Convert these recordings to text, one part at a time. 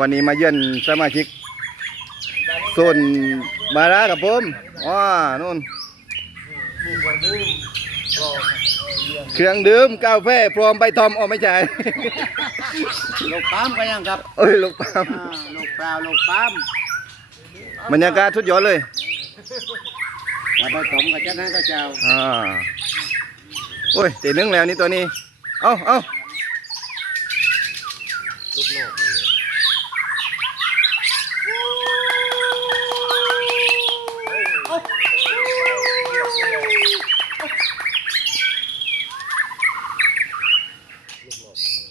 วันนี้มาเยือนสมาชิกโซนมารากับผมว้านู่นเครื่องดื่มกาแฟพร้อมใบตอมอ๋อไม่ใช่ลูกปั๊มก็ยังครับเอ้ยลูกปั๊มอ่าลูกเปล่าลูกปั๊มบรรยากาศสุดยอดเลยมาผสมกับเจ้าหน้าก็เจ้าอ่าโอ้ยตีหนึงแล้วนี่ตัวนี้ เอาเอาลูกโลก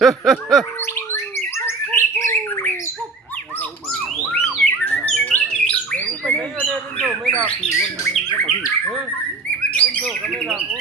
เลยไปไหนก็ได้เป็นโจไม่ได้ผีวันนี้ก็มาที่เฮ้ยเป็นโจก็ไม่ได้โอ้โห